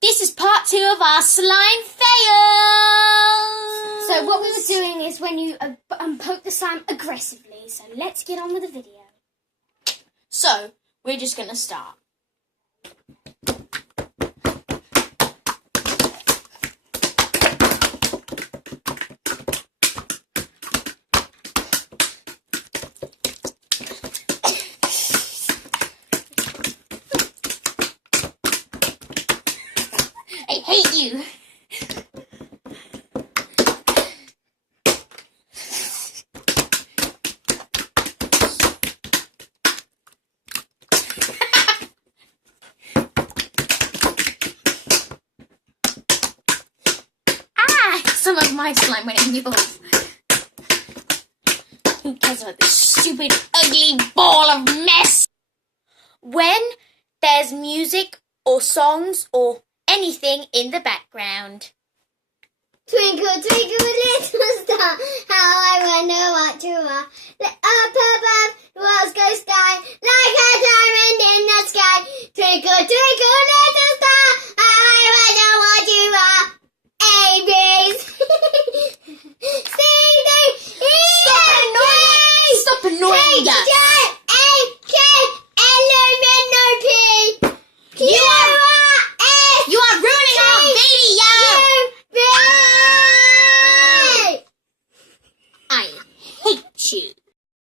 This is part 2 of our slime fail. So what we were doing is when you poke the slime aggressively. So let's get on with the video. So, we're just going to start. I hate you. Some of my slime went in yours. Who cares about this stupid, ugly ball of mess? When there's music or songs or anything in the background. Twinkle, twinkle, little star, how I wonder what you are. Up above,